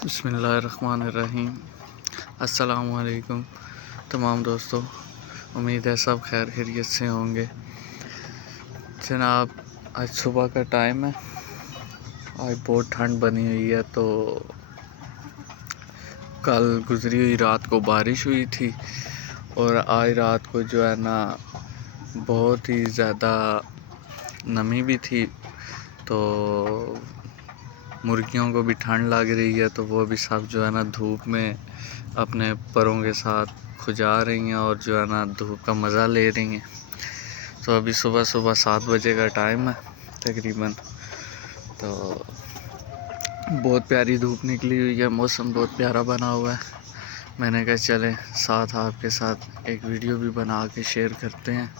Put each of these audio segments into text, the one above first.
बिस्मिल्लाहिर्रहमानिर्रहीम। अस्सलामु अलैकुम तमाम दोस्तों, उम्मीद है सब खैर खैरियत से होंगे। जनाब, आज सुबह का टाइम है। आज बहुत ठंड बनी हुई है। तो कल गुजरी हुई रात को बारिश हुई थी और आज रात को जो है ना बहुत ही ज़्यादा नमी भी थी। तो मुर्गियों को भी ठंड लग रही है, तो वो भी सब जो है ना धूप में अपने परों के साथ खुजा रही हैं और जो है ना धूप का मज़ा ले रही हैं। तो अभी सुबह सुबह 7 बजे का टाइम है तकरीबन। तो बहुत प्यारी धूप निकली हुई है, मौसम बहुत प्यारा बना हुआ है। मैंने कहा चलें साथ आपके साथ एक वीडियो भी बना के शेयर करते हैं,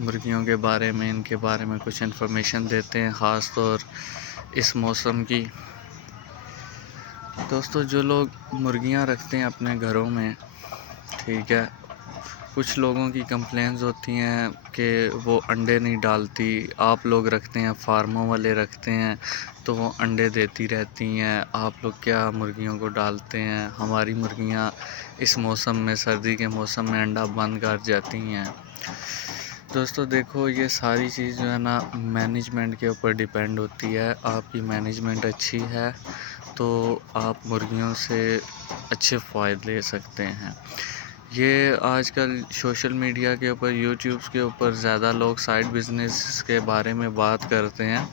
मुर्गियों के बारे में, इनके बारे में कुछ इन्फॉर्मेशन देते हैं, ख़ास तौर इस मौसम की। दोस्तों, जो लोग मुर्गियां रखते हैं अपने घरों में, ठीक है, कुछ लोगों की कंप्लेंट्स होती हैं कि वो अंडे नहीं डालती। आप लोग रखते हैं, फार्मों वाले रखते हैं, तो वो अंडे देती रहती हैं। आप लोग क्या मुर्गियों को डालते हैं? हमारी मुर्गियां इस मौसम में, सर्दी के मौसम में अंडा बंद कर जाती हैं। दोस्तों देखो, ये सारी चीज़ जो है ना मैनेजमेंट के ऊपर डिपेंड होती है। आपकी मैनेजमेंट अच्छी है तो आप मुर्गियों से अच्छे फ़ायदे ले सकते हैं। ये आजकल सोशल मीडिया के ऊपर, यूट्यूब के ऊपर ज़्यादा लोग साइड बिज़नेस के बारे में बात करते हैं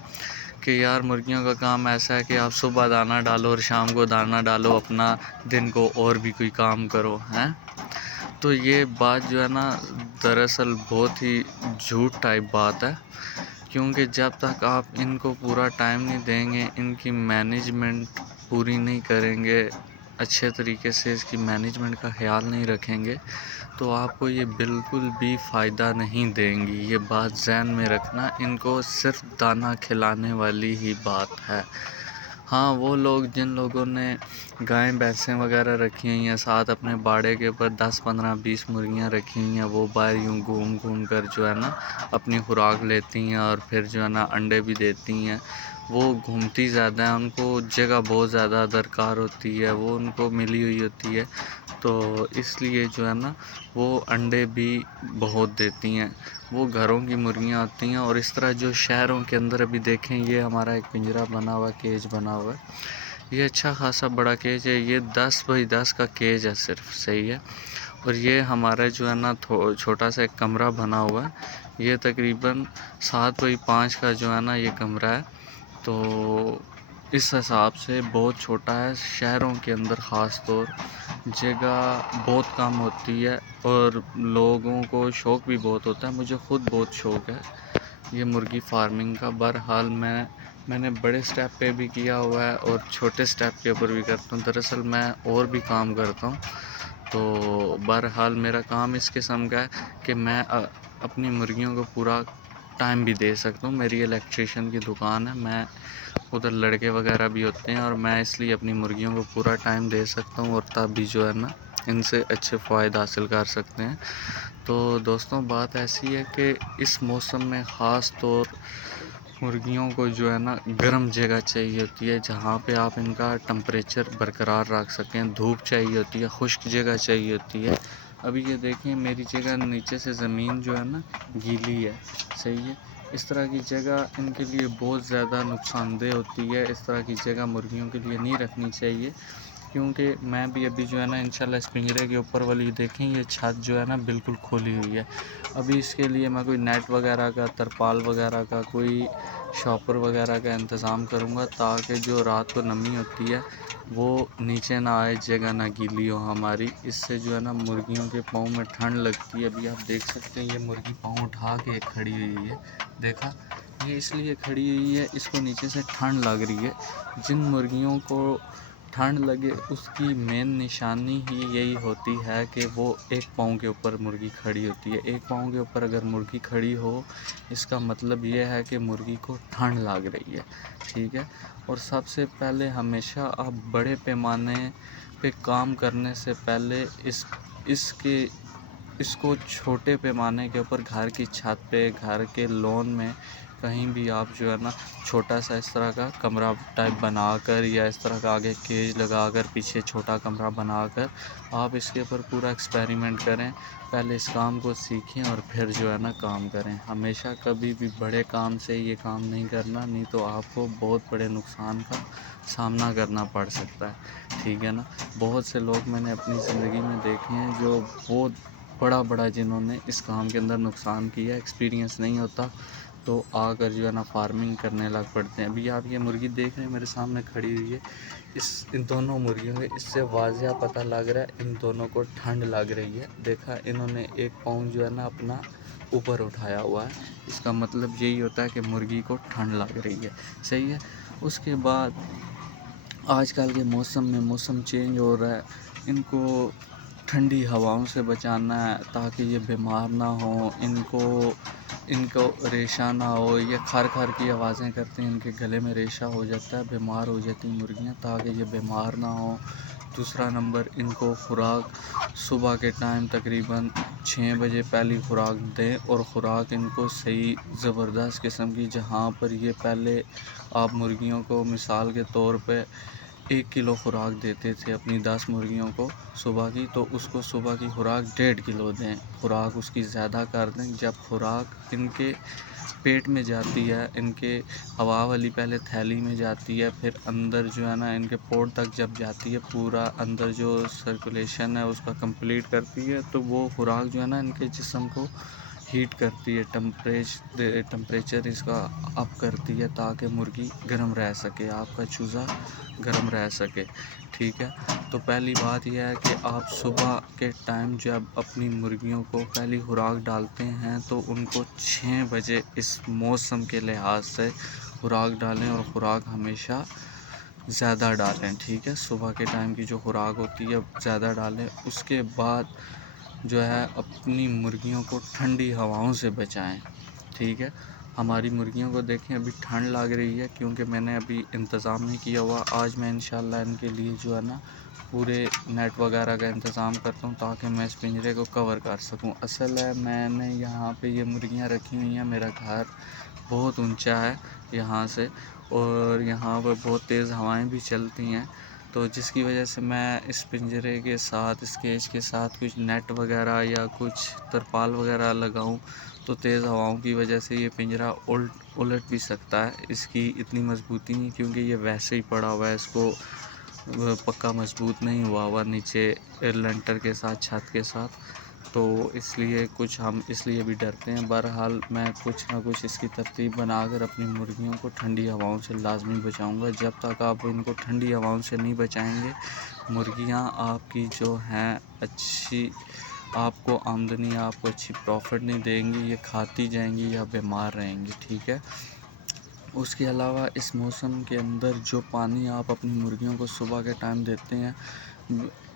कि यार मुर्गियों का काम ऐसा है कि आप सुबह दाना डालो और शाम को दाना डालो, अपना दिन को और भी कोई काम करो, हैं। तो ये बात जो है ना दरअसल बहुत ही झूठ टाइप बात है, क्योंकि जब तक आप इनको पूरा टाइम नहीं देंगे, इनकी मैनेजमेंट पूरी नहीं करेंगे, अच्छे तरीके से इसकी मैनेजमेंट का ख्याल नहीं रखेंगे, तो आपको ये बिल्कुल भी फ़ायदा नहीं देंगी। ये बात ज़हन में रखना, इनको सिर्फ दाना खिलाने वाली ही बात है। हाँ, वो लोग जिन लोगों ने गाय भैंसें वगैरह रखी हुई हैं, साथ अपने बाड़े के ऊपर 10 15 20 मुर्गियाँ रखी हुई हैं, वो बाहर यूँ घूम घूम कर जो है ना अपनी खुराक लेती हैं और फिर जो है ना अंडे भी देती हैं। वो घूमती ज़्यादा हैं, उनको जगह बहुत ज़्यादा दरकार होती है, वो उनको मिली हुई होती है, तो इसलिए जो है ना वो अंडे भी बहुत देती हैं। वो घरों की मुर्गियाँ होती हैं। और इस तरह जो शहरों के अंदर अभी देखें, ये हमारा एक पिंजरा बना हुआ, केज बना हुआ है। ये अच्छा खासा बड़ा केज है, ये 10 बाई 10 का केज है सिर्फ, सही है। और ये हमारा जो है ना छोटा सा एक कमरा बना हुआ है, ये तकरीबन 7 बाई 5 का जो है ना ये कमरा है। तो इस हिसाब से बहुत छोटा है। शहरों के अंदर ख़ास तौर जगह बहुत कम होती है और लोगों को शौक़ भी बहुत होता है। मुझे ख़ुद बहुत शौक़ है ये मुर्गी फार्मिंग का। बहरहाल मैंने बड़े स्टेप पे भी किया हुआ है और छोटे स्टेप के ऊपर भी करता हूँ। दरअसल मैं और भी काम करता हूँ। तो बहरहाल मेरा काम इस किस्म का है कि मैं अपनी मुर्गियों को पूरा टाइम भी दे सकता हूँ। मेरी इलेक्ट्रिशियन की दुकान है, मैं उधर लड़के वगैरह भी होते हैं और मैं इसलिए अपनी मुर्गियों को पूरा टाइम दे सकता हूँ और तब भी जो है ना इनसे अच्छे फ़ायदे हासिल कर सकते हैं। तो दोस्तों, बात ऐसी है कि इस मौसम में ख़ास तौर मुर्गियों को जो है ना गर्म जगह चाहिए होती है, जहाँ पे आप इनका टेम्परेचर बरकरार रख सकें। धूप चाहिए होती है, खुश्क जगह चाहिए होती है। अभी ये देखें, मेरी जगह नीचे से ज़मीन जो है ना गीली है, सही है। इस तरह की जगह इनके लिए बहुत ज़्यादा नुकसानदेह होती है। इस तरह की जगह मुर्गियों के लिए नहीं रखनी चाहिए, क्योंकि मैं भी अभी जो है ना इंशाल्लाह इस पिंजरे के ऊपर वाली देखें, ये छत जो है ना बिल्कुल खोली हुई है। अभी इसके लिए मैं कोई नेट वगैरह का, तरपाल वगैरह का, कोई शॉपर वगैरह का इंतज़ाम करूँगा, ताकि जो रात को नमी होती है वो नीचे ना आए, जगह ना गीली हो हमारी। इससे जो है ना मुर्गियों के पाँव में ठंड लगती है। अभी आप देख सकते हैं, ये मुर्गी पाँव उठा के खड़ी हुई है, देखा। ये इसलिए खड़ी हुई है, इसको नीचे से ठंड लग रही है। जिन मुर्गियों को ठंड लगे, उसकी मेन निशानी ही यही होती है कि वो एक पाँव के ऊपर मुर्गी खड़ी होती है। एक पाँव के ऊपर अगर मुर्गी खड़ी हो, इसका मतलब ये है कि मुर्गी को ठंड लग रही है, ठीक है। और सबसे पहले हमेशा आप बड़े पैमाने पे काम करने से पहले इसको छोटे पैमाने के ऊपर घर की छत पे, घर के लॉन में कहीं भी आप जो है ना छोटा सा इस तरह का कमरा टाइप बनाकर या इस तरह का आगे केज लगाकर पीछे छोटा कमरा बनाकर आप इसके ऊपर पूरा एक्सपेरिमेंट करें। पहले इस काम को सीखें और फिर जो है ना काम करें। हमेशा कभी भी बड़े काम से ये काम नहीं करना, नहीं तो आपको बहुत बड़े नुकसान का सामना करना पड़ सकता है। ठीक है ना। बहुत से लोग मैंने अपनी ज़िंदगी में देखे हैं जो बहुत बड़ा जिन्होंने इस काम के अंदर नुकसान किया, एक्सपीरियंस नहीं होता तो आकर जो है ना फार्मिंग करने लग पड़ते हैं। अभी आप ये मुर्गी देख रहे हैं मेरे सामने खड़ी हुई है, इन दोनों मुर्गियों के इससे वाज़िया पता लग रहा है इन दोनों को ठंड लग रही है। देखा, इन्होंने एक पाँव जो है ना अपना ऊपर उठाया हुआ है, इसका मतलब यही होता है कि मुर्गी को ठंड लग रही है। सही है। उसके बाद आजकल के मौसम में मौसम चेंज हो रहा है, इनको ठंडी हवाओं से बचाना है ताकि ये बीमार ना हो, इनको रेशा ना हो। ये खर खर की आवाज़ें करते हैं, इनके गले में रेशा हो जाता है, बीमार हो जाती हैं मुर्गियाँ, ताकि ये बीमार ना हो। दूसरा नंबर, इनको खुराक सुबह के टाइम तकरीबन 6 बजे पहली खुराक दें, और ख़ुराक इनको सही ज़बरदस्त किस्म की, जहाँ पर ये पहले आप मुर्गियों को मिसाल के तौर पे 1 किलो खुराक देते थे अपनी 10 मुर्गियों को सुबह की, तो उसको सुबह की खुराक 1.5 किलो दें। खुराक उसकी ज़्यादा कर दें। जब खुराक इनके पेट में जाती है, इनके हवा वाली पहले थैली में जाती है, फिर अंदर जो है ना इनके पोट तक जब जाती है, पूरा अंदर जो सर्कुलेशन है उसका कंप्लीट करती है, तो वो खुराक जो है ना इनके जिस्म को हीट करती है, टेम्परेचर इसका अप करती है ताकि मुर्गी गर्म रह सके, आपका चूज़ा गर्म रह सके। ठीक है। तो पहली बात यह है कि आप सुबह के टाइम जब अपनी मुर्गियों को पहली खुराक डालते हैं तो उनको 6 बजे इस मौसम के लिहाज से खुराक डालें, और ख़ुराक हमेशा ज़्यादा डालें। ठीक है। सुबह के टाइम की जो खुराक होती है ज़्यादा डालें। उसके बाद जो है अपनी मुर्गियों को ठंडी हवाओं से बचाएं। ठीक है। हमारी मुर्गियों को देखें, अभी ठंड लग रही है क्योंकि मैंने अभी इंतज़ाम नहीं किया हुआ। आज मैं इंशाल्लाह इनके लिए जो है ना पूरे नेट वगैरह का इंतज़ाम करता हूँ ताकि मैं इस पिंजरे को कवर कर सकूँ। असल है मैंने यहाँ पे ये मुर्गियाँ रखी हुई हैं, मेरा घर बहुत ऊंचा है यहाँ से, और यहाँ पर बहुत तेज़ हवाएं भी चलती हैं, तो जिसकी वजह से मैं इस पिंजरे के साथ, इस केज के साथ कुछ नेट वगैरह या कुछ तरपाल वगैरह लगाऊं तो तेज़ हवाओं की वजह से ये पिंजरा उलट भी सकता है। इसकी इतनी मजबूती नहीं, क्योंकि ये वैसे ही पड़ा हुआ है, इसको पक्का मजबूत नहीं हुआ हुआ नीचे लेंटर के साथ, छत के साथ, तो इसलिए कुछ हम इसलिए भी डरते हैं। बहरहाल मैं कुछ ना कुछ इसकी तरतीब बनाकर अपनी मुर्गियों को ठंडी हवाओं से लाजमी बचाऊंगा। जब तक आप इनको ठंडी हवाओं से नहीं बचाएंगे, मुर्गियां आपकी जो हैं अच्छी आपको आमदनी, आपको अच्छी प्रॉफिट नहीं देंगी, ये खाती जाएंगी या बीमार रहेंगी। ठीक है। उसके अलावा इस मौसम के अंदर जो पानी आप अपनी मुर्गियों को सुबह के टाइम देते हैं,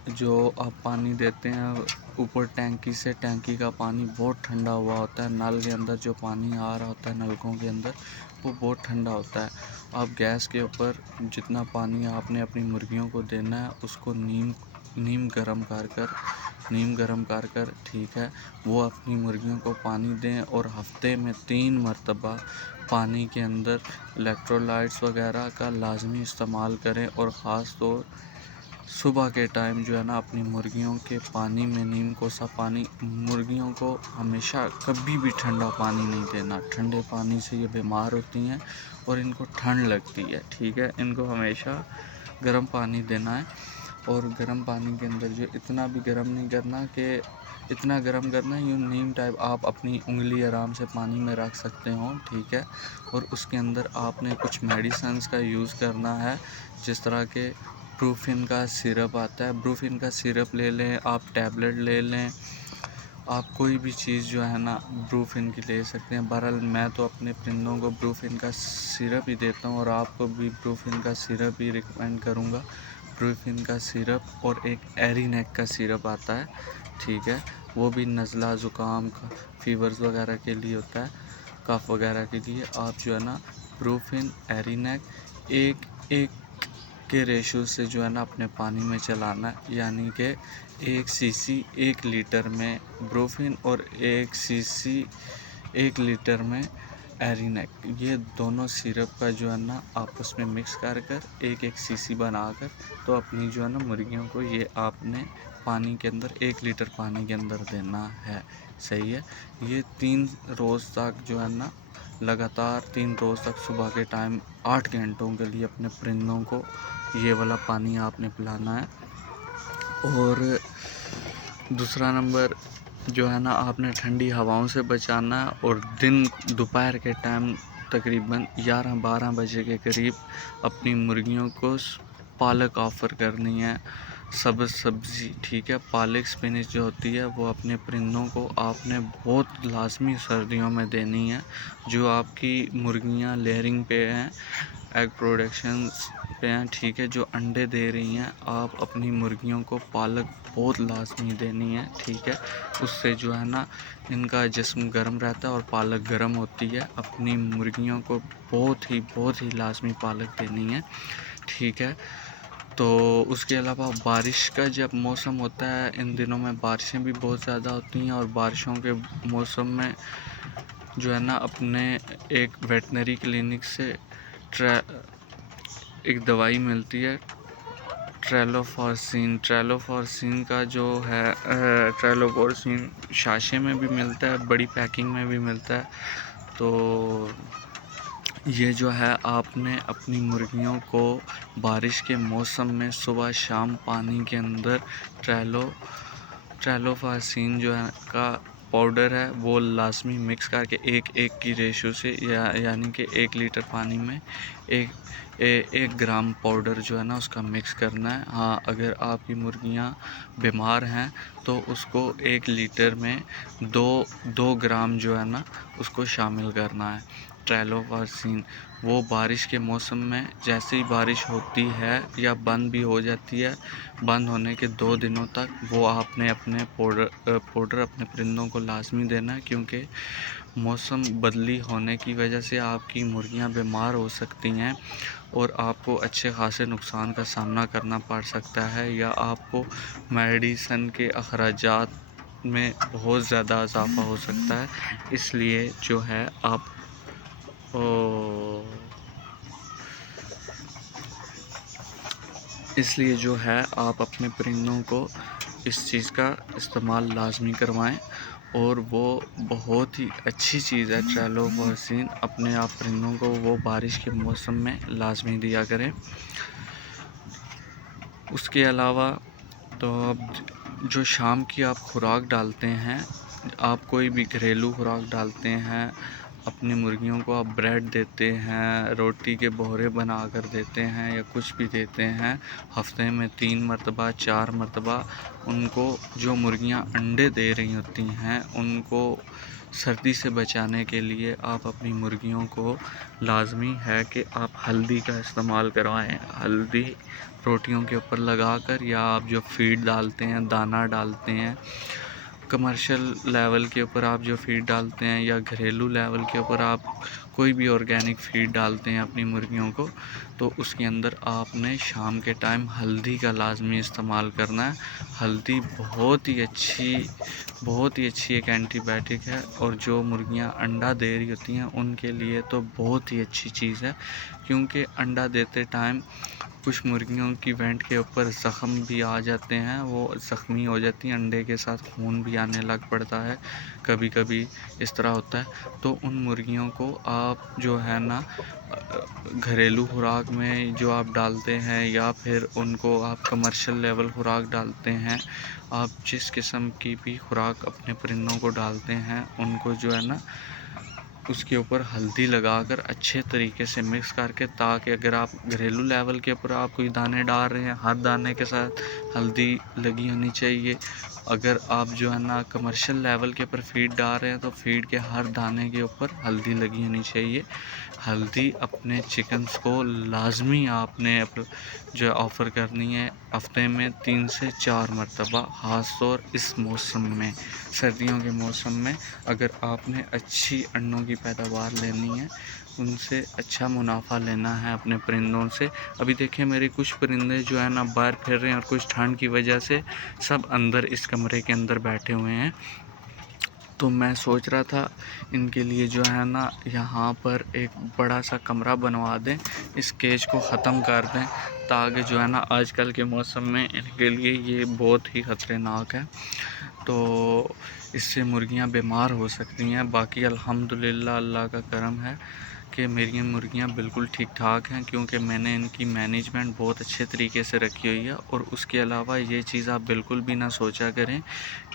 जो आप पानी देते हैं ऊपर टैंकी से, टैंकी का पानी बहुत ठंडा हुआ होता है। नल के अंदर जो पानी आ रहा होता है, नलकों के अंदर, वो बहुत ठंडा होता है। आप गैस के ऊपर जितना पानी आपने अपनी मुर्गियों को देना है उसको नीम गरम कर कर ठीक है, वो अपनी मुर्गियों को पानी दें, और हफ्ते में 3 मरतबा पानी के अंदर इलेक्ट्रोलाइट्स वगैरह का लाजमी इस्तेमाल करें। और ख़ास तौर सुबह के टाइम जो है ना अपनी मुर्गियों के पानी में नीम कोसा पानी, मुर्गियों को हमेशा कभी भी ठंडा पानी नहीं देना। ठंडे पानी से ये बीमार होती हैं और इनको ठंड लगती है। ठीक है। इनको हमेशा गर्म पानी देना है, और गर्म पानी के अंदर जो इतना भी गर्म नहीं करना कि इतना गर्म करना यूँ नीम टाइप, आप अपनी उंगली आराम से पानी में रख सकते हो। ठीक है। और उसके अंदर आपने कुछ मेडिसिन्स का यूज़ करना है, जिस तरह के ब्रूफिन का सिरप आता है, ब्रूफिन का सिरप ले लें, आप टैबलेट ले लें, आप कोई भी चीज़ जो है ना ब्रूफिन की ले सकते हैं। बहरहाल मैं तो अपने परिंदों को ब्रूफिन का सिरप ही देता हूँ, और आपको भी ब्रूफिन का सिरप ही रिकमेंड करूँगा। ब्रूफिन का सिरप और एक एरीनेक का सिरप आता है। ठीक है। वो भी नज़ला ज़ुकाम का फीवर्स वगैरह के लिए होता है, कफ़ वगैरह के लिए। आप जो है ना ब्रूफिन, एरीनेक एक एक के रेशो से जो है ना अपने पानी में चलाना है, यानी कि 1 सीसी 1 लीटर में ब्रूफिन और 1 सीसी 1 लीटर में एरिनेक, ये दोनों सिरप का जो है ना आपस में मिक्स कर एक एक सीसी बनाकर तो अपनी जो है ना मुर्गियों को ये आपने पानी के अंदर 1 लीटर पानी के अंदर देना है। सही है। ये 3 रोज़ तक जो है ना लगातार 3 रोज़ तक सुबह के टाइम 8 घंटों के लिए अपने परिंदों को ये वाला पानी आपने पिलाना है। और दूसरा नंबर जो है ना आपने ठंडी हवाओं से बचाना है और दोपहर के टाइम तकरीबन 11-12 बजे के करीब अपनी मुर्गियों को पालक ऑफ़र करनी है, सब्ज़ सब्ज़ी। ठीक है, पालक स्पिनच जो होती है वो अपने परिंदों को आपने बहुत लाजमी सर्दियों में देनी है। जो आपकी मुर्गियां लेयरिंग पे हैं, एग प्रोडक्शंस पे हैं, ठीक है, जो अंडे दे रही हैं, आप अपनी मुर्गियों को पालक बहुत लाजमी देनी है। ठीक है, उससे जो है ना इनका जिस्म गर्म रहता है और पालक गर्म होती है। अपनी मुर्गियों को बहुत ही लाजमी पालक देनी है। ठीक है, तो उसके अलावा बारिश का जब मौसम होता है, इन दिनों में बारिशें भी बहुत ज़्यादा होती हैं और बारिशों के मौसम में जो है ना अपने एक वेटनरी क्लिनिक से एक दवाई मिलती है ट्रेलोफॉर्सिन का जो है ट्रेलोफॉर्सिन शाशे में भी मिलता है, बड़ी पैकिंग में भी मिलता है। तो ये जो है आपने अपनी मुर्गियों को बारिश के मौसम में सुबह शाम पानी के अंदर ट्रेलोफासिन जो है का पाउडर है वो लाजमी मिक्स करके एक की रेशो से यानी कि 1 लीटर पानी में एक ग्राम पाउडर जो है ना उसका मिक्स करना है। हाँ, अगर आपकी मुर्गियाँ बीमार हैं तो उसको 1 लीटर में दो ग्राम जो है ना उसको शामिल करना है। ट्रेलोफासिन वो बारिश के मौसम में जैसे ही बारिश होती है या बंद भी हो जाती है, बंद होने के 2 दिनों तक वो आपने अपने पाउडर अपने परिंदों को लाजमी देना है, क्योंकि मौसम बदली होने की वजह से आपकी मुर्गियां बीमार हो सकती हैं और आपको अच्छे खासे नुकसान का सामना करना पड़ सकता है या आपको मेडिसन के अखराजात में बहुत ज़्यादा इजाफा हो सकता है। इसलिए जो है आप इसलिए जो है आप अपने परिंदों को इस चीज़ का इस्तेमाल लाजमी करवाएं और वो बहुत ही अच्छी चीज़ है ट्रेलोफासिन। अपने आप परिंदों को वो बारिश के मौसम में लाजमी दिया करें। उसके अलावा तो अब जो शाम की आप खुराक डालते हैं, आप कोई भी घरेलू खुराक डालते हैं, अपनी मुर्गियों को आप ब्रेड देते हैं, रोटी के बोरे बना कर देते हैं या कुछ भी देते हैं, हफ्ते में 3 मरतबा 4 मरतबा उनको जो मुर्गियां अंडे दे रही होती हैं उनको सर्दी से बचाने के लिए आप अपनी मुर्गियों को लाजमी है कि आप हल्दी का इस्तेमाल करवाएं। हल्दी रोटियों के ऊपर लगाकर या आप जो फीड डालते हैं, दाना डालते हैं, कमर्शियल लेवल के ऊपर आप जो फीड डालते हैं या घरेलू लेवल के ऊपर आप कोई भी ऑर्गेनिक फीड डालते हैं अपनी मुर्गियों को, तो उसके अंदर आपने शाम के टाइम हल्दी का लाजमी इस्तेमाल करना है। हल्दी बहुत ही अच्छी एक एंटीबायोटिक है और जो मुर्गियां अंडा दे रही होती हैं उनके लिए तो बहुत ही अच्छी चीज़ है, क्योंकि अंडा देते टाइम कुछ मुर्गियों की वेंट के ऊपर ज़ख़म भी आ जाते हैं, वो ज़ख्मी हो जाती हैं, अंडे के साथ खून भी आने लग पड़ता है, कभी कभी इस तरह होता है। तो उन मुर्गियों को आप जो है ना घरेलू खुराक में जो आप डालते हैं या फिर उनको आप कमर्शियल लेवल खुराक डालते हैं, आप जिस किस्म की भी खुराक अपने परिंदों को डालते हैं उनको जो है ना उसके ऊपर हल्दी लगाकर अच्छे तरीके से मिक्स करके, ताकि अगर आप घरेलू लेवल के ऊपर आप कोई दाने डाल रहे हैं, हर दाने के साथ हल्दी लगी होनी चाहिए। अगर आप जो है ना कमर्शियल लेवल के ऊपर फीड डाल रहे हैं तो फीड के हर दाने के ऊपर हल्दी लगी होनी चाहिए। हल्दी अपने चिकन्स को लाजमी आपने जो ऑफ़र करनी है हफ्ते में 3 से 4 मरतबा, ख़ास तौर इस मौसम में, सर्दियों के मौसम में। अगर आपने अच्छी अंडों की पैदावार लेनी है, उनसे अच्छा मुनाफा लेना है अपने परिंदों से। अभी देखें मेरे कुछ परिंदे जो है ना बाहर फिर रहे हैं और कुछ ठंड की वजह से सब अंदर इस कमरे के अंदर बैठे हुए हैं। तो मैं सोच रहा था इनके लिए जो है ना यहाँ पर एक बड़ा सा कमरा बनवा दें, इस केज को ख़त्म कर दें, ताकि जो है ना आजकल के मौसम में इनके लिए ये बहुत ही ख़तरनाक है। तो इससे मुर्गियाँ बीमार हो सकती हैं। बाकी अल्हम्दुलिल्लाह अल्लाह का करम है कि मेरी मुर्गियाँ बिल्कुल ठीक ठाक हैं, क्योंकि मैंने इनकी मैनेजमेंट बहुत अच्छे तरीके से रखी हुई है। और उसके अलावा ये चीज़ आप बिल्कुल भी ना सोचा करें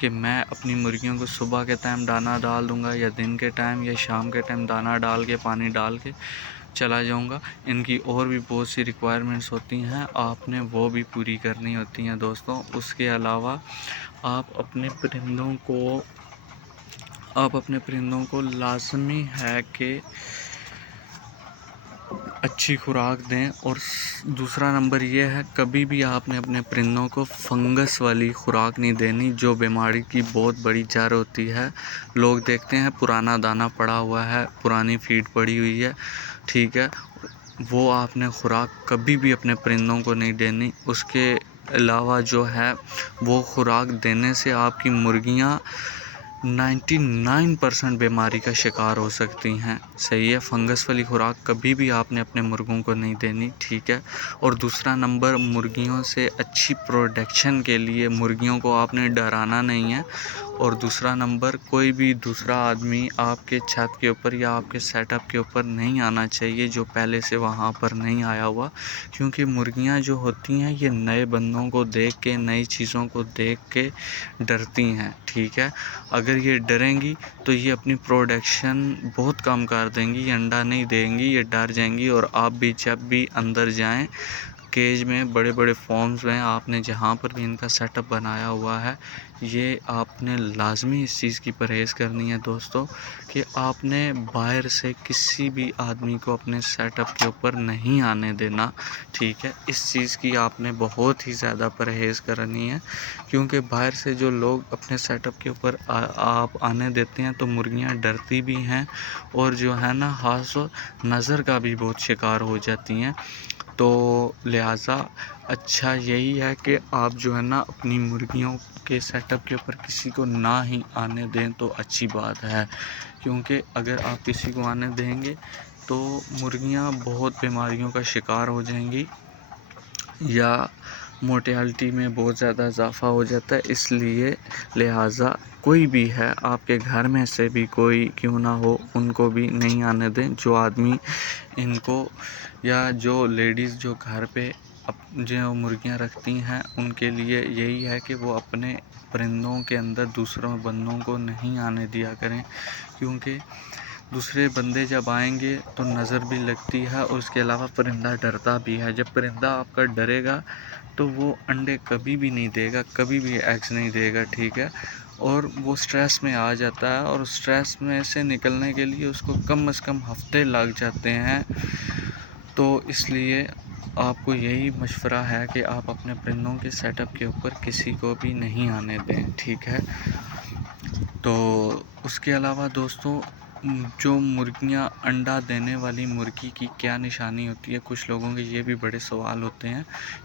कि मैं अपनी मुर्गियों को सुबह के टाइम दाना डाल दूंगा या दिन के टाइम या शाम के टाइम दाना डाल के पानी डाल के चला जाऊंगा। इनकी और भी बहुत सी रिक्वायरमेंट्स होती हैं, आपने वो भी पूरी करनी होती हैं दोस्तों। उसके अलावा आप अपने परिंदों को लाजमी है कि अच्छी खुराक दें। और दूसरा नंबर ये है, कभी भी आपने अपने परिंदों को फंगस वाली खुराक नहीं देनी, जो बीमारी की बहुत बड़ी जड़ होती है। लोग देखते हैं पुराना दाना पड़ा हुआ है, पुरानी फीड पड़ी हुई है, ठीक है, वो आपने खुराक कभी भी अपने परिंदों को नहीं देनी। उसके अलावा जो है वो खुराक देने से आपकी मुर्गियाँ 99% बीमारी का शिकार हो सकती हैं। सही है, फंगस वाली खुराक कभी भी आपने अपने मुर्गों को नहीं देनी, ठीक है। और दूसरा नंबर, मुर्गियों से अच्छी प्रोटेक्शन के लिए मुर्गियों को आपने डराना नहीं है। और दूसरा नंबर, कोई भी दूसरा आदमी आपके छत के ऊपर या आपके सेटअप के ऊपर नहीं आना चाहिए जो पहले से वहाँ पर नहीं आया हुआ, क्योंकि मुर्गियाँ जो होती हैं ये नए बंदों को देख के, नई चीज़ों को देख के डरती हैं, ठीक है। अगर ये डरेंगी तो ये अपनी प्रोडक्शन बहुत कम कर देंगी, ये अंडा नहीं देंगी, ये डर जाएंगी। और आप भी जब भी अंदर जाएं केज में, बड़े बड़े फॉर्म्स में, आपने जहाँ पर भी इनका सेटअप बनाया हुआ है, ये आपने लाजमी इस चीज़ की परहेज़ करनी है दोस्तों कि आपने बाहर से किसी भी आदमी को अपने सेटअप के ऊपर नहीं आने देना, ठीक है। इस चीज़ की आपने बहुत ही ज़्यादा परहेज़ करनी है, क्योंकि बाहर से जो लोग अपने सेटअप के ऊपर आप आने देते हैं तो मुर्गियाँ डरती भी हैं और जो है ना हास नज़र का भी बहुत शिकार हो जाती हैं। तो लिहाजा अच्छा यही है कि आप जो है ना अपनी मुर्गियों के सेटअप के ऊपर किसी को ना ही आने दें तो अच्छी बात है, क्योंकि अगर आप किसी को आने देंगे तो मुर्गियां बहुत बीमारियों का शिकार हो जाएंगी या मोर्टेलिटी में बहुत ज़्यादा इजाफा हो जाता है। इसलिए लिहाजा कोई भी है, आपके घर में से भी कोई क्यों ना हो, उनको भी नहीं आने दें। जो आदमी इनको या जो लेडीज़ जो घर पे जो मुर्गियां रखती हैं, उनके लिए यही है कि वो अपने परिंदों के अंदर दूसरों बंदों को नहीं आने दिया करें, क्योंकि दूसरे बंदे जब आएंगे तो नज़र भी लगती है और उसके अलावा परिंदा डरता भी है। जब परिंदा आपका डरेगा तो वो अंडे कभी भी नहीं देगा, कभी भी एग्स नहीं देगा, ठीक है। और वो स्ट्रेस में आ जाता है और स्ट्रेस में से निकलने के लिए उसको कम से कम हफ्ते लग जाते हैं। तो इसलिए आपको यही मशवरा है कि आप अपने परिंदों के सेटअप के ऊपर किसी को भी नहीं आने दें, ठीक है। तो उसके अलावा दोस्तों, जो मुर्गियां अंडा देने वाली मुर्गी की क्या निशानी होती है, कुछ लोगों के ये भी बड़े सवाल होते हैं।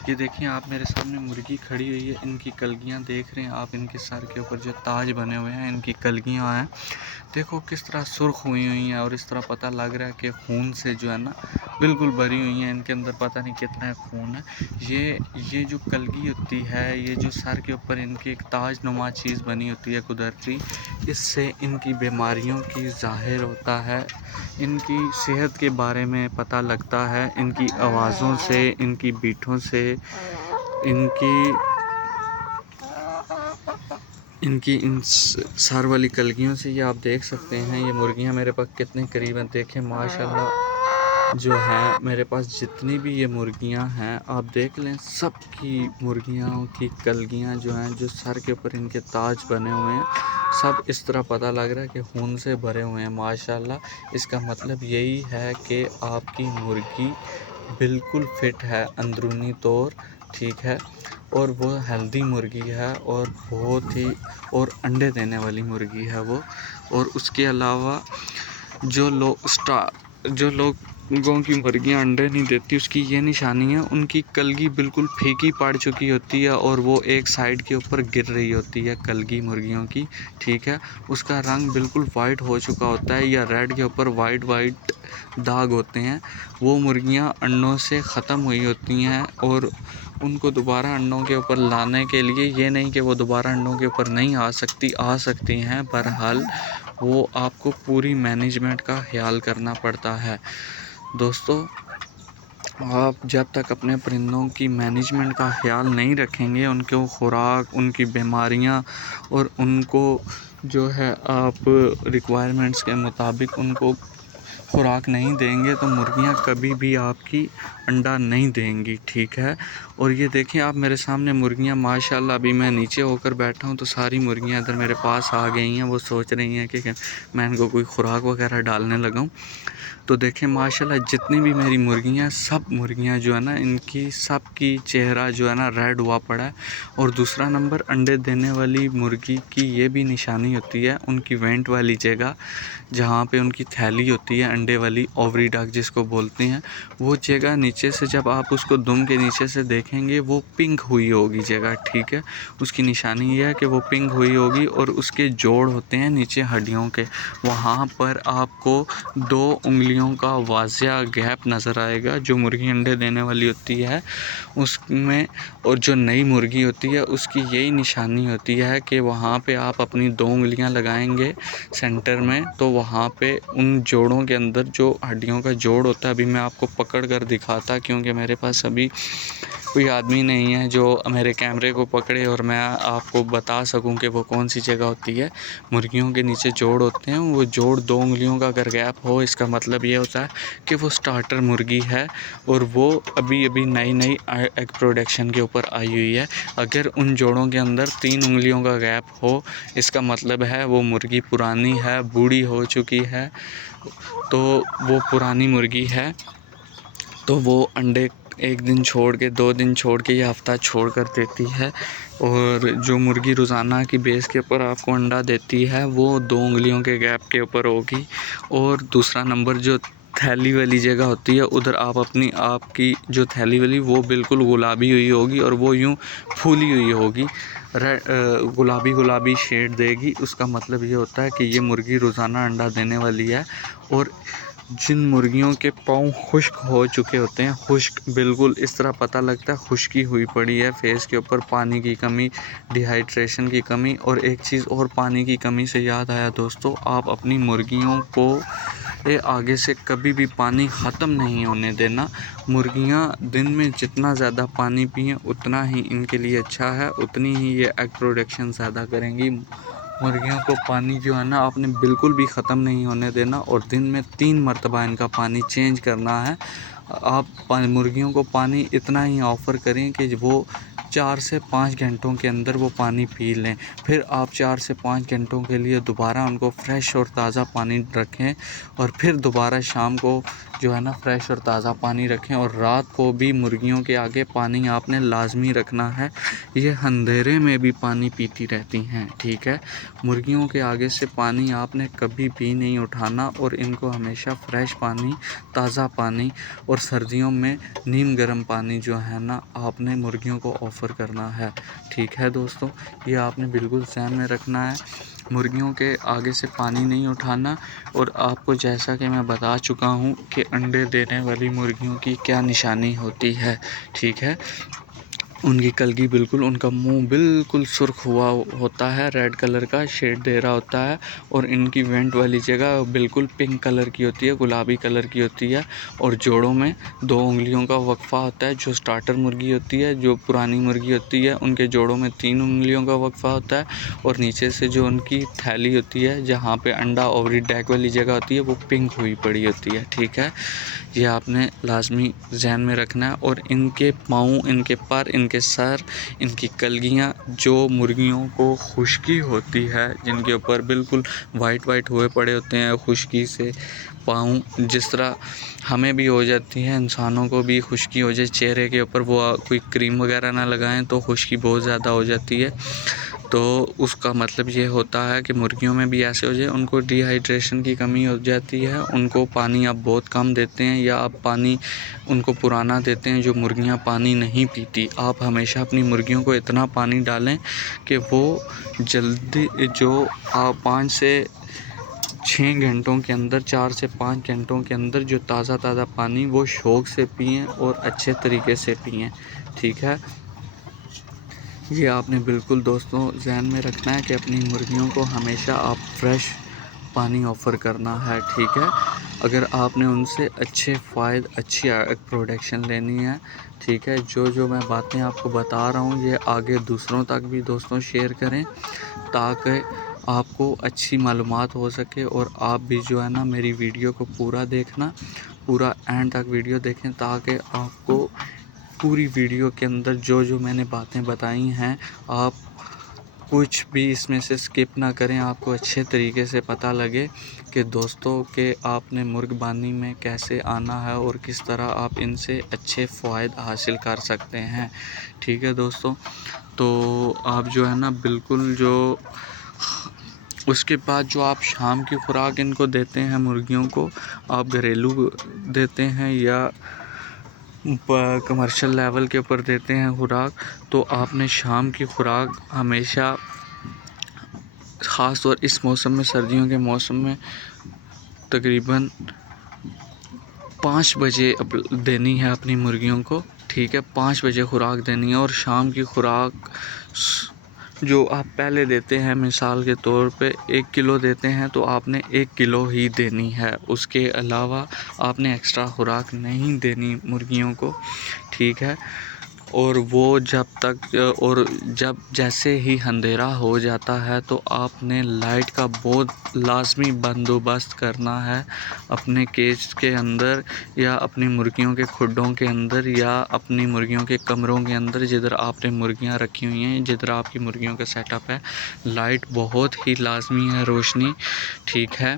ये देखिए, आप मेरे सामने मुर्गी खड़ी हुई है, इनकी कलगियां देख रहे हैं आप, इनके सर के ऊपर जो ताज बने हुए हैं, इनकी कलगियां हैं, देखो किस तरह सुर्ख हुई हुई हैं और इस तरह पता लग रहा है कि खून से जो है ना बिल्कुल भरी हुई हैं। इनके अंदर पता नहीं कितना खून है। ये जो कलगी होती है, ये जो सर के ऊपर इनकी एक ताज नुमा चीज़ बनी होती है कुदरती, इससे इनकी बीमारियों की ज़ाहिर होता है, इनकी सेहत के बारे में पता लगता है, इनकी आवाज़ों से, इनकी बीठों से, इनकी इन सर वाली कलगियों से। ये आप देख सकते हैं, ये मुर्गियां मेरे पास कितने करीब हैं, देखें माशाल्लाह जो है मेरे पास जितनी भी ये मुर्गियां हैं आप देख लें, सब की मुर्गियों की कलगियां जो हैं, जो सर के ऊपर इनके ताज बने हुए हैं, सब इस तरह पता लग रहा है कि खून से भरे हुए हैं माशाल्लाह। इसका मतलब यही है कि आपकी मुर्गी बिल्कुल फिट है अंदरूनी तौर, ठीक है, और वो हेल्दी मुर्गी है और बहुत ही और अंडे देने वाली मुर्गी है वो। और उसके अलावा जो लोग लोगों की मुर्गियां अंडे नहीं देती, उसकी ये निशानी है, उनकी कलगी बिल्कुल फीकी पड़ चुकी होती है और वो एक साइड के ऊपर गिर रही होती है कलगी मुर्गियों की। ठीक है, उसका रंग बिल्कुल वाइट हो चुका होता है या रेड के ऊपर वाइट वाइट दाग होते हैं। वो मुर्गियां अंडों से ख़त्म हुई होती हैं और उनको दोबारा अंडों के ऊपर लाने के लिए, ये नहीं कि वो दोबारा अंडों के ऊपर नहीं आ सकती हैं, बहरहाल वो आपको पूरी मैनेजमेंट का ख्याल करना पड़ता है। दोस्तों, आप जब तक अपने परिंदों की मैनेजमेंट का ख्याल नहीं रखेंगे, उनको खुराक, उनकी बीमारियां और उनको जो है आप रिक्वायरमेंट्स के मुताबिक उनको खुराक नहीं देंगे तो मुर्गियां कभी भी आपकी अंडा नहीं देंगी। ठीक है, और ये देखें आप मेरे सामने मुर्गियां माशाल्लाह, अभी मैं नीचे होकर बैठा हूं तो सारी मुर्गियां इधर मेरे पास आ गई हैं। वो सोच रही हैं कि मैं इनको कोई खुराक वगैरह डालने लगा हूं। तो देखें माशाल्लाह जितनी भी मेरी मुर्गियां, सब मुर्गियां जो है ना, इनकी सब की चेहरा जो है ना रेड हुआ पड़ा है। और दूसरा नंबर, अंडे देने वाली मुर्गी की ये भी निशानी होती है, उनकी वेंट वाली जगह जहाँ पे उनकी थैली होती है अंडे वाली, ओवरी डक जिसको बोलते हैं, वो जगह नीचे से जब आप उसको दुम के नीचे से देखेंगे वो पिंक हुई होगी जगह। ठीक है, उसकी निशानी ये है कि वो पिंक हुई होगी और उसके जोड़ होते हैं नीचे हड्डियों के, वहाँ पर आपको 2 उंगलियों का वाज़िया गैप नज़र आएगा। जो मुर्गी अंडे देने वाली होती है उसमें और जो नई मुर्गी होती है उसकी यही निशानी होती है कि वहाँ पे आप अपनी 2 उंगलियाँ लगाएंगे सेंटर में, तो वहाँ पे उन जोड़ों के अंदर जो हड्डियों का जोड़ होता है, अभी मैं आपको पकड़ कर दिखाता क्योंकि मेरे पास अभी कोई आदमी नहीं है जो मेरे कैमरे को पकड़े और मैं आपको बता सकूं कि वो कौन सी जगह होती है। मुर्गियों के नीचे जोड़ होते हैं, वो जोड़ 2 उंगलियों का अगर गैप हो, इसका मतलब ये होता है कि वो स्टार्टर मुर्गी है और वो अभी अभी नई नई एग प्रोडक्शन के ऊपर आई हुई है। अगर उन जोड़ों के अंदर 3 उंगलियों का गैप हो, इसका मतलब है वो मुर्गी पुरानी है, बूढ़ी हो चुकी है, तो वो पुरानी मुर्गी है। तो वो अंडे 1 दिन छोड़ के, 2 दिन छोड़ के या हफ्ता छोड़ कर देती है। और जो मुर्गी रोज़ाना की बेस के ऊपर आपको अंडा देती है वो 2 उंगलियों के गैप के ऊपर होगी। और दूसरा नंबर, जो थैली वाली जगह होती है उधर आप अपनी आपकी जो थैली वाली वो बिल्कुल गुलाबी हुई होगी और वो यूँ फूली हुई होगी, गुलाबी गुलाबी शेड देगी। उसका मतलब ये होता है कि ये मुर्गी रोज़ाना अंडा देने वाली है। और जिन मुर्गियों के पाँव खुश्क हो चुके होते हैं, खुश्क बिल्कुल इस तरह पता लगता है खुश्की हुई पड़ी है फेस के ऊपर, पानी की कमी, डिहाइड्रेशन की कमी। और एक चीज़ और पानी की कमी से याद आया दोस्तों, आप अपनी मुर्गियों को आगे से कभी भी पानी ख़त्म नहीं होने देना। मुर्गियां दिन में जितना ज़्यादा पानी पिएं उतना ही इनके लिए अच्छा है, उतनी ही ये एग प्रोडक्शन ज़्यादा करेंगी। मुर्गियों को पानी जो है ना आपने बिल्कुल भी ख़त्म नहीं होने देना और दिन में 3 मरतबा इनका पानी चेंज करना है। आप मुर्गियों को पानी इतना ही ऑफ़र करें कि वो 4 से 5 घंटों के अंदर वो पानी पी लें। फिर आप 4 से 5 घंटों के लिए दोबारा उनको फ्रेश और ताज़ा पानी रखें और फिर दोबारा शाम को जो है ना फ्रेश और ताज़ा पानी रखें। और रात को भी मुर्गियों के आगे पानी आपने लाजमी रखना है, ये अंधेरे में भी पानी पीती रहती हैं। ठीक है, मुर्गियों के आगे से पानी आपने कभी भी नहीं उठाना और इनको हमेशा फ्रेश पानी, ताज़ा पानी और सर्दियों में नीम गर्म पानी जो है ना आपने मुर्गियों को ऑफ़र करना है। ठीक है दोस्तों, ये आपने बिल्कुल ध्यान में रखना है, मुर्गियों के आगे से पानी नहीं उठाना। और आपको जैसा कि मैं बता चुका हूँ कि अंडे देने वाली मुर्गियों की क्या निशानी होती है। ठीक है, उनकी कलगी बिल्कुल, उनका मुंह बिल्कुल सुर्ख हुआ होता है, रेड कलर का शेड दे रहा होता है। और इनकी वेंट वाली जगह बिल्कुल पिंक कलर की होती है, गुलाबी कलर की होती है। और जोड़ों में 2 उंगलियों का वक्फ़ा होता है। जो स्टार्टर मुर्गी होती है, जो पुरानी मुर्गी होती है, उनके जोड़ों में 3 उंगलियों का वक्फ़ा होता है। और नीचे से जो उनकी थैली होती है जहाँ पे अंडा ओवरी डैक वाली जगह होती है वो पिंक हुई पड़ी होती है। ठीक है, ये आपने लाजमी ध्यान में रखना है। और इनके पाँव, इनके पर, इनके सर, इनकी कलगियाँ, जो मुर्गियों को खुश्की होती है, जिनके ऊपर बिल्कुल वाइट वाइट हुए पड़े होते हैं खुश्की से, पाऊँ, जिस तरह हमें भी हो जाती है, इंसानों को भी खुश्की हो जाए चेहरे के ऊपर, वो कोई क्रीम वगैरह ना लगाएं तो खुश्की बहुत ज़्यादा हो जाती है। तो उसका मतलब ये होता है कि मुर्गियों में भी ऐसे हो जाए, उनको डिहाइड्रेशन की कमी हो जाती है, उनको पानी आप बहुत कम देते हैं या आप पानी उनको पुराना देते हैं, जो मुर्गियां पानी नहीं पीती। आप हमेशा अपनी मुर्गियों को इतना पानी डालें कि वो जल्दी जो 5 से 6 घंटों के अंदर, 4 से 5 घंटों के अंदर जो ताज़ा पानी वो शौक़ से पिएँ और अच्छे तरीके से पिएँ। ठीक है, ये आपने बिल्कुल दोस्तों ध्यान में रखना है कि अपनी मुर्गियों को हमेशा आप फ्रेश पानी ऑफ़र करना है। ठीक है, अगर आपने उनसे अच्छी प्रोडक्शन लेनी है, ठीक है, जो मैं बातें आपको बता रहा हूँ ये आगे दूसरों तक भी दोस्तों शेयर करें, ताकि आपको अच्छी मालूमात हो सके। और आप भी जो है ना मेरी वीडियो को पूरा देखना, पूरा एंड तक वीडियो देखें, ताकि आपको पूरी वीडियो के अंदर जो मैंने बातें बताई हैं, आप कुछ भी इसमें से स्किप ना करें। आपको अच्छे तरीके से पता लगे कि दोस्तों कि आपने मुर्गबानी में कैसे आना है और किस तरह आप इनसे अच्छे फ़ायदे हासिल कर सकते हैं। ठीक है दोस्तों, तो आप जो है ना बिल्कुल उसके बाद जो आप शाम की खुराक इनको देते हैं मुर्गियों को, आप घरेलू देते हैं या कमर्शियल लेवल के ऊपर देते हैं खुराक, तो आपने शाम की खुराक हमेशा, ख़ास तौर इस मौसम में, सर्दियों के मौसम में, तकरीबन 5 बजे देनी है अपनी मुर्गियों को। ठीक है, 5 बजे खुराक देनी है। और शाम की खुराक जो आप पहले देते हैं, मिसाल के तौर पे 1 किलो देते हैं तो आपने 1 किलो ही देनी है, उसके अलावा आपने एक्स्ट्रा खुराक नहीं देनी मुर्गियों को। ठीक है, और वो जब जैसे ही अंधेरा हो जाता है तो आपने लाइट का बहुत लाजमी बंदोबस्त करना है अपने केज के अंदर या अपनी मुर्गियों के खुड्डों के अंदर या अपनी मुर्गियों के कमरों के अंदर, जिधर आपने मुर्गियां रखी हुई हैं, जिधर आपकी मुर्गियों का सेटअप है। लाइट बहुत ही लाजमी है, रोशनी। ठीक है,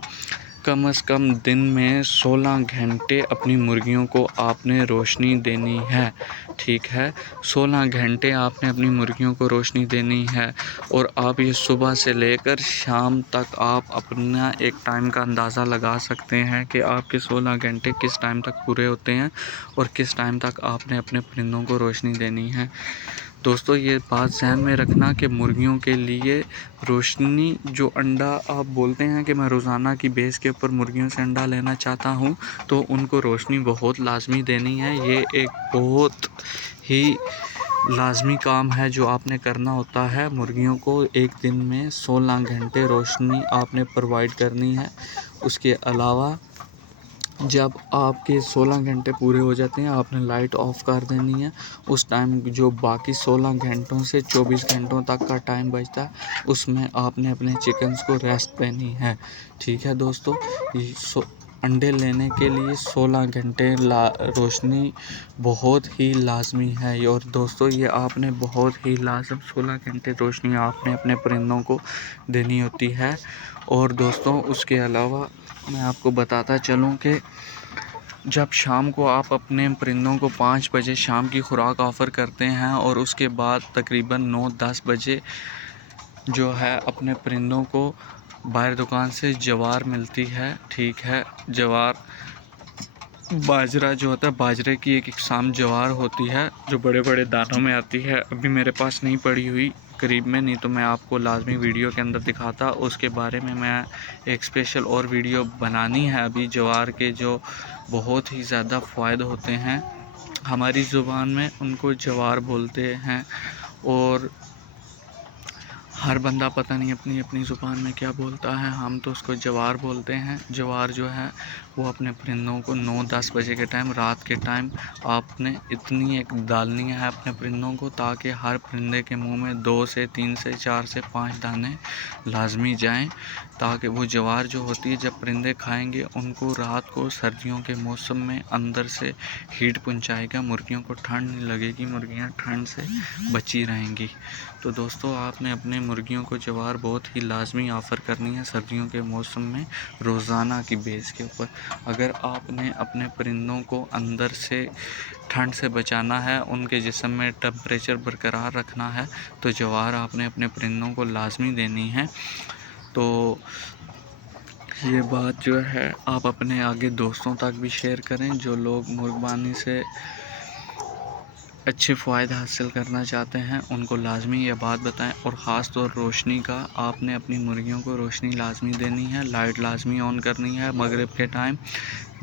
कम से कम दिन में 16 घंटे अपनी मुर्गियों को आपने रोशनी देनी है। ठीक है, 16 घंटे आपने अपनी मुर्गियों को रोशनी देनी है। और आप ये सुबह से लेकर शाम तक आप अपना एक टाइम का अंदाज़ा लगा सकते हैं कि आपके 16 घंटे किस टाइम तक पूरे होते हैं और किस टाइम तक आपने अपने परिंदों को रोशनी देनी है। दोस्तों ये बात ध्यान में रखना कि मुर्गियों के लिए रोशनी, जो अंडा आप बोलते हैं कि मैं रोज़ाना की बेस के ऊपर मुर्गियों से अंडा लेना चाहता हूं, तो उनको रोशनी बहुत लाजमी देनी है। ये एक बहुत ही लाजमी काम है जो आपने करना होता है। मुर्गियों को एक दिन में 16 घंटे रोशनी आपने प्रोवाइड करनी है। उसके अलावा जब आपके 16 घंटे पूरे हो जाते हैं, आपने लाइट ऑफ़ कर देनी है। उस टाइम जो बाकी 16 घंटों से 24 घंटों तक का टाइम बचता है, उसमें आपने अपने चिकन्स को रेस्ट देनी है। ठीक है दोस्तों, अंडे लेने के लिए 16 घंटे रोशनी बहुत ही लाजमी है। और दोस्तों ये आपने बहुत ही लाजम 16 घंटे रोशनी आपने अपने परिंदों को देनी होती है। और दोस्तों उसके अलावा मैं आपको बताता चलूँ कि जब शाम को आप अपने परिंदों को 5 बजे शाम की खुराक ऑफ़र करते हैं और उसके बाद तकरीबन 9-10 बजे जो है अपने परिंदों को बाहर दुकान से ज्वार मिलती है। ठीक है, ज्वार बाजरा जो होता है, बाजरे की एक इकसाम ज्वार होती है जो बड़े बड़े दानों में आती है। अभी मेरे पास नहीं पड़ी हुई करीब में, नहीं तो मैं आपको लाजमी वीडियो के अंदर दिखाता। उसके बारे में मैं एक स्पेशल और वीडियो बनानी है अभी। ज्वार के जो बहुत ही ज़्यादा फ़ायदे होते हैं, हमारी ज़ुबान में उनको ज्वार बोलते हैं और हर बंदा पता नहीं अपनी अपनी ज़ुबान में क्या बोलता है। हम तो उसको ज्वार बोलते हैं। ज्वार जो है वो अपने परिंदों को 9-10 बजे के टाइम, रात के टाइम आपने इतनी एक डालनी है अपने परिंदों को, ताकि हर परिंदे के मुंह में 2 से 3 से 4 से 5 दाने लाजमी जाएं, ताकि वो ज्वार जो होती है जब परिंदे खाएंगे उनको रात को सर्दियों के मौसम में अंदर से हीट पहुंचाएगा, मुर्गियों को ठंड नहीं लगेगी, मुर्गियां ठंड से बची रहेंगी। तो दोस्तों आपने अपने मुर्गियों को ज्वार बहुत ही लाजमी ऑफ़र करनी है सर्दियों के मौसम में रोज़ाना की बेस के ऊपर। अगर आपने अपने परिंदों को अंदर से ठंड से बचाना है, उनके जिस्म में टेम्परेचर बरकरार रखना है, तो जवार आपने अपने परिंदों को लाजमी देनी है। तो ये बात जो है आप अपने आगे दोस्तों तक भी शेयर करें, जो लोग मुर्गबानी से अच्छे फ़ायदे हासिल करना चाहते हैं, उनको लाजमी ये बात बताएं। और ख़ास तौर रोशनी का, आपने अपनी मुर्गियों को रोशनी लाजमी देनी है, लाइट लाजमी ऑन करनी है। मगरिब के टाइम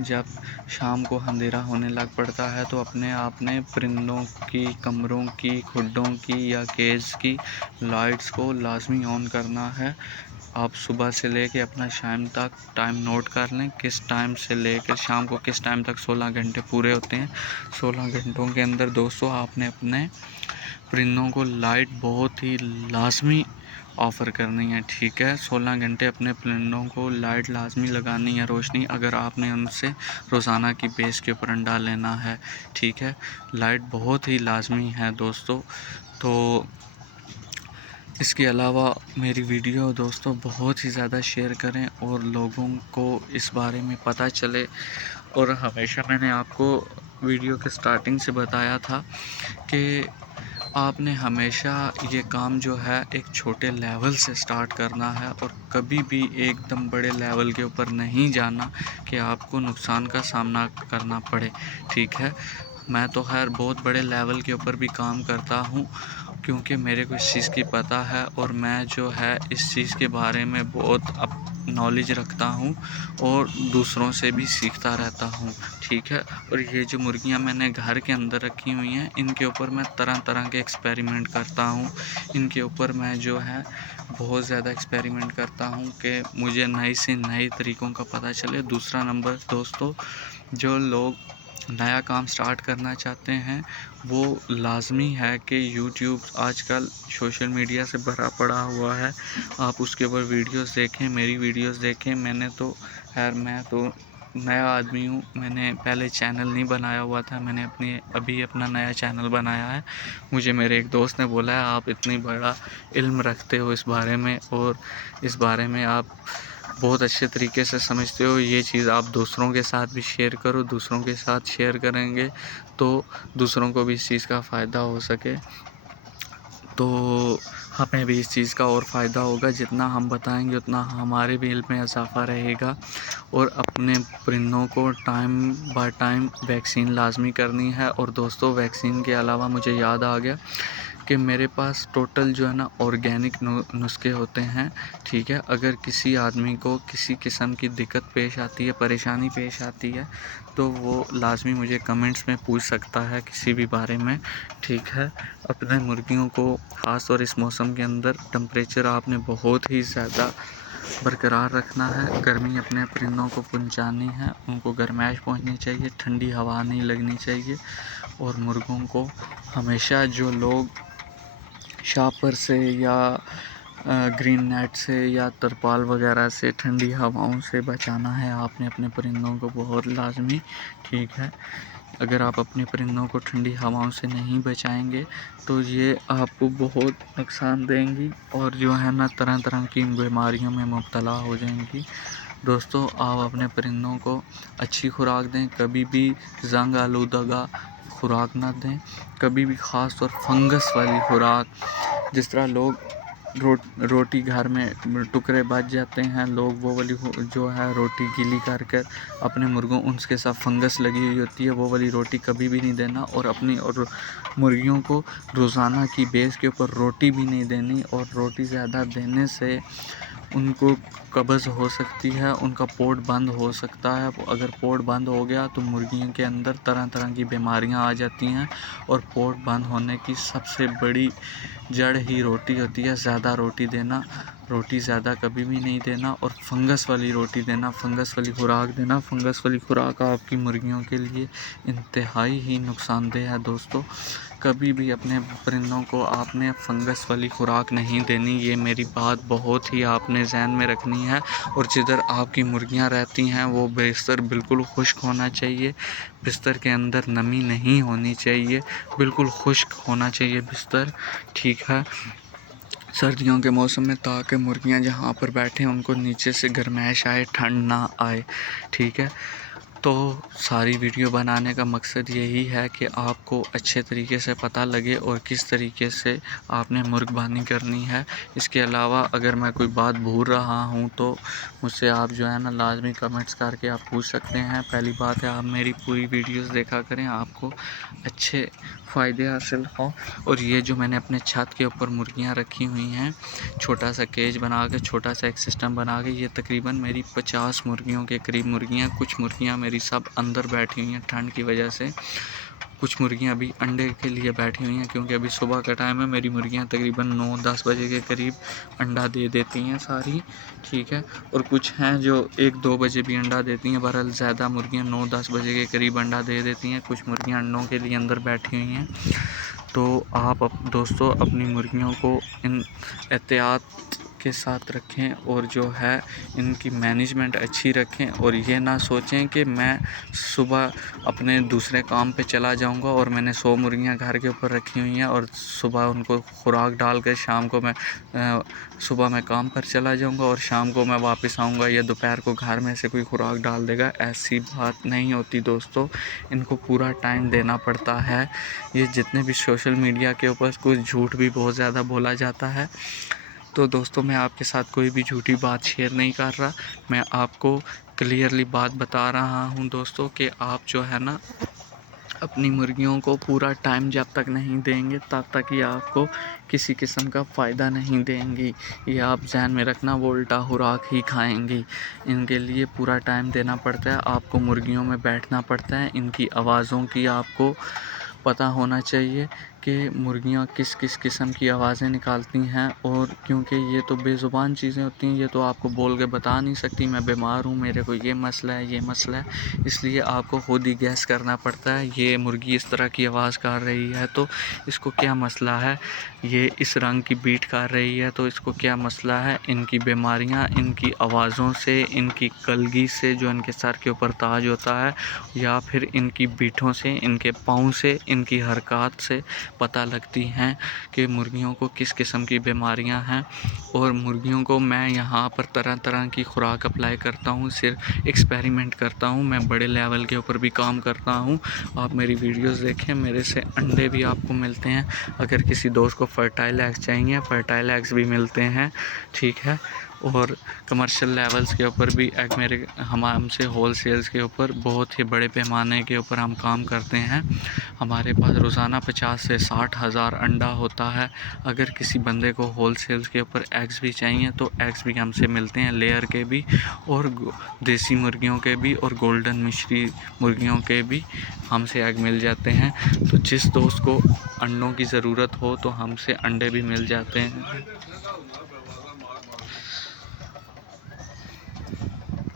जब शाम को अंधेरा होने लग पड़ता है, तो अपने आपने परिंदों की, कमरों की, खुड्डों की या केज की लाइट्स को लाजमी ऑन करना है। आप सुबह से लेके अपना शाम तक टाइम नोट कर लें, किस टाइम से लेकर शाम को किस टाइम तक 16 घंटे पूरे होते हैं। 16 घंटों के अंदर दोस्तों आपने अपने परिंदों को लाइट बहुत ही लाजमी ऑफ़र करनी है, ठीक है। 16 घंटे अपने परिंदों को लाइट लाजमी लगानी है, रोशनी, अगर आपने उनसे रोज़ाना की बेस के ऊपर अंडा लेना है, ठीक है। लाइट बहुत ही लाजमी है दोस्तों। तो इसके अलावा मेरी वीडियो दोस्तों बहुत ही ज़्यादा शेयर करें और लोगों को इस बारे में पता चले। और हमेशा मैंने आपको वीडियो के स्टार्टिंग से बताया था कि आपने हमेशा ये काम जो है एक छोटे लेवल से स्टार्ट करना है और कभी भी एकदम बड़े लेवल के ऊपर नहीं जाना कि आपको नुकसान का सामना करना पड़े, ठीक है। मैं तो खैर बहुत बड़े लेवल के ऊपर भी काम करता हूँ, क्योंकि मेरे को इस चीज़ की पता है और मैं जो है इस चीज़ के बारे में बहुत नॉलेज रखता हूँ और दूसरों से भी सीखता रहता हूँ, ठीक है। और ये जो मुर्गियाँ मैंने घर के अंदर रखी हुई हैं, इनके ऊपर मैं तरह तरह के एक्सपेरिमेंट करता हूँ। इनके ऊपर मैं जो है बहुत ज़्यादा एक्सपेरिमेंट करता हूँ कि मुझे नए से नए तरीक़ों का पता चले। दूसरा नंबर दोस्तों, जो लोग नया काम स्टार्ट करना चाहते हैं, वो लाजमी है कि यूट्यूब आजकल सोशल मीडिया से भरा पड़ा हुआ है, आप उसके ऊपर वीडियोस देखें, मेरी वीडियोस देखें। मैं तो नया आदमी हूँ, मैंने पहले चैनल नहीं बनाया हुआ था, मैंने अभी अपना नया चैनल बनाया है। मुझे मेरे एक दोस्त ने बोला है, आप इतनी बड़ा इल्म रखते हो इस बारे में और इस बारे में आप बहुत अच्छे तरीके से समझते हो, ये चीज़ आप दूसरों के साथ भी शेयर करो। दूसरों के साथ शेयर करेंगे तो दूसरों को भी इस चीज़ का फ़ायदा हो सके, तो हमें भी इस चीज़ का और फ़ायदा होगा। जितना हम बताएंगे उतना हमारे भी इल्म में इजाफ़ा रहेगा। और अपने परिंदों को टाइम बाय टाइम वैक्सीन लाजमी करनी है। और दोस्तों, वैक्सीन के अलावा मुझे याद आ गया कि मेरे पास टोटल जो है ना ऑर्गेनिक नुस्खे होते हैं, ठीक है। अगर किसी आदमी को किसी किस्म की दिक्कत पेश आती है, परेशानी पेश आती है, तो वो लाजमी मुझे कमेंट्स में पूछ सकता है किसी भी बारे में, ठीक है। अपने मुर्गियों को ख़ास और इस मौसम के अंदर टेम्परेचर आपने बहुत ही ज़्यादा बरकरार रखना है। गर्मी अपने परिंदों को पहुंचानी है, उनको गर्माइश पहुंचनी चाहिए, ठंडी हवा नहीं लगनी चाहिए। और मुर्गों को हमेशा जो लोग शापर से या ग्रीन नेट से या तरपाल वगैरह से ठंडी हवाओं से बचाना है आपने अपने परिंदों को बहुत लाजमी, ठीक है। अगर आप अपने परिंदों को ठंडी हवाओं से नहीं बचाएंगे तो ये आपको बहुत नुकसान देंगी और जो है ना तरह तरह की बीमारियों में मुब्तला हो जाएंगी। दोस्तों, आप अपने परिंदों को अच्छी खुराक दें, कभी भी जंग आलूदा खुराक ना दें, कभी भी ख़ास तौर फंगस वाली खुराक। जिस तरह लोग रोटी घर में टुकड़े बच जाते हैं, लोग वो वाली जो है रोटी गीली कर कर अपने मुर्गों, उनके साथ फंगस लगी हुई होती है, वो वाली रोटी कभी भी नहीं देना। और मुर्गियों को रोज़ाना की बेस के ऊपर रोटी भी नहीं देनी। और रोटी ज़्यादा देने से उनको कब्ज़ हो सकती है, उनका पोट बंद हो सकता है। अगर पोट बंद हो गया तो मुर्गियों के अंदर तरह तरह की बीमारियां आ जाती हैं। और पोट बंद होने की सबसे बड़ी जड़ ही रोटी होती है। ज़्यादा रोटी देना, रोटी ज़्यादा कभी भी नहीं देना। और फंगस वाली रोटी देना, फंगस वाली खुराक देना। फंगस वाली खुराक आपकी मुर्गियों के लिए इंतहाई ही नुकसानदेह है। दोस्तों, कभी भी अपने परिंदों को आपने फंगस वाली खुराक नहीं देनी, ये मेरी बात बहुत ही आपने ज़हन में रखनी है। और जिधर आपकी मुर्गियां रहती हैं वो बिस्तर बिल्कुल खुश्क होना चाहिए, बिस्तर के अंदर नमी नहीं होनी चाहिए, बिल्कुल खुश्क होना चाहिए बिस्तर, ठीक है। सर्दियों के मौसम में, ताकि मुर्गियां जहां पर बैठें उनको नीचे से गर्माइश आए, ठंड ना आए। ठीक है, तो सारी वीडियो बनाने का मकसद यही है कि आपको अच्छे तरीके से पता लगे और किस तरीके से आपने मुर्गबानी करनी है। इसके अलावा अगर मैं कोई बात भूल रहा हूँ तो मुझसे आप जो है ना लाजमी कमेंट्स करके आप पूछ सकते हैं। पहली बात है, आप मेरी पूरी वीडियोस देखा करें, आपको अच्छे फ़ायदे हासिल हों। और ये जो मैंने अपने छत के ऊपर मुर्गियाँ रखी हुई हैं, छोटा सा केज बना के, छोटा सा एक सिस्टम बना के, ये तकरीबन मेरी 50 मुर्गियों के करीब मुर्गियाँ। कुछ मुर्गियाँ मेरी सब अंदर बैठी हुई हैं ठंड की वजह से। कुछ मुर्गियाँ अभी अंडे के लिए बैठी हुई हैं, क्योंकि अभी सुबह का टाइम है। मेरी मुर्गियाँ तकरीबन 9-10 बजे के करीब अंडा दे देती हैं सारी। ठीक है, और कुछ हैं जो 1-2 बजे भी अंडा देती हैं। बहरहाल ज़्यादा मुर्गियाँ 9-10 बजे के करीब अंडा दे देती हैं। कुछ मुर्गियाँ अंडों के लिए अंदर बैठी हुई हैं। तो आप दोस्तों अपनी मुर्गियों को इन एहतियात के साथ रखें और जो है इनकी मैनेजमेंट अच्छी रखें। और ये ना सोचें कि मैं सुबह अपने दूसरे काम पे चला जाऊंगा और मैंने 100 मुर्गियां घर के ऊपर रखी हुई हैं और सुबह उनको खुराक डाल कर शाम को मैं सुबह मैं काम पर चला जाऊंगा और शाम को मैं वापस आऊंगा या दोपहर को घर में से कोई खुराक डाल देगा। ऐसी बात नहीं होती दोस्तों, इनको पूरा टाइम देना पड़ता है। ये जितने भी सोशल मीडिया के ऊपर कुछ झूठ भी बहुत ज़्यादा बोला जाता है। तो दोस्तों मैं आपके साथ कोई भी झूठी बात शेयर नहीं कर रहा, मैं आपको क्लियरली बात बता रहा हूं दोस्तों कि आप जो है ना अपनी मुर्गियों को पूरा टाइम जब तक नहीं देंगे तब तक ये आपको किसी किस्म का फ़ायदा नहीं देंगी। ये आप ध्यान में रखना, वो उल्टा खुराक ही खाएंगी। इनके लिए पूरा टाइम देना पड़ता है, आपको मुर्गियों में बैठना पड़ता है। इनकी आवाज़ों की आपको पता होना चाहिए कि मुर्गियां किस किस किस्म की आवाज़ें निकालती हैं। और क्योंकि ये तो बेज़ुबान चीज़ें होती हैं, ये तो आपको बोल के बता नहीं सकती मैं बीमार हूँ, मेरे को ये मसला है, ये मसला है। इसलिए आपको खुद ही गैस करना पड़ता है। ये मुर्गी इस तरह की आवाज़ कर रही है तो इसको क्या मसला है, ये इस रंग की बीट कर रही है तो इसको क्या मसला है। इनकी बीमारियाँ इनकी आवाज़ों से, इनकी कलगी से, जो इनके सर के ऊपर ताज होता है, या फिर इनकी बीठों से, इनके पाँव से, इनकी हरकत से पता लगती हैं कि मुर्गियों को किस किस्म की बीमारियां हैं। और मुर्गियों को मैं यहाँ पर तरह तरह की खुराक अप्लाई करता हूँ, सिर्फ एक्सपेरिमेंट करता हूँ, मैं बड़े लेवल के ऊपर भी काम करता हूँ। आप मेरी वीडियोस देखें, मेरे से अंडे भी आपको मिलते हैं। अगर किसी दोस्त को फर्टाइल एग्स चाहिए, फर्टाइल एग्स भी मिलते हैं। ठीक है, और कमर्शियल लेवल्स के ऊपर भी एग मेरे हमसे होल सेल्स के ऊपर बहुत ही बड़े पैमाने के ऊपर हम काम करते हैं। हमारे पास रोज़ाना 50 से 60 हज़ार अंडा होता है। अगर किसी बंदे को होल सेल्स के ऊपर एग्स भी चाहिए तो एग्स भी हमसे मिलते हैं, लेयर के भी और देसी मुर्गियों के भी और गोल्डन मिश्री मुर्गियों के भी हमसे एग मिल जाते हैं। तो जिस दोस्त को अंडों की ज़रूरत हो तो हमसे अंडे भी मिल जाते हैं।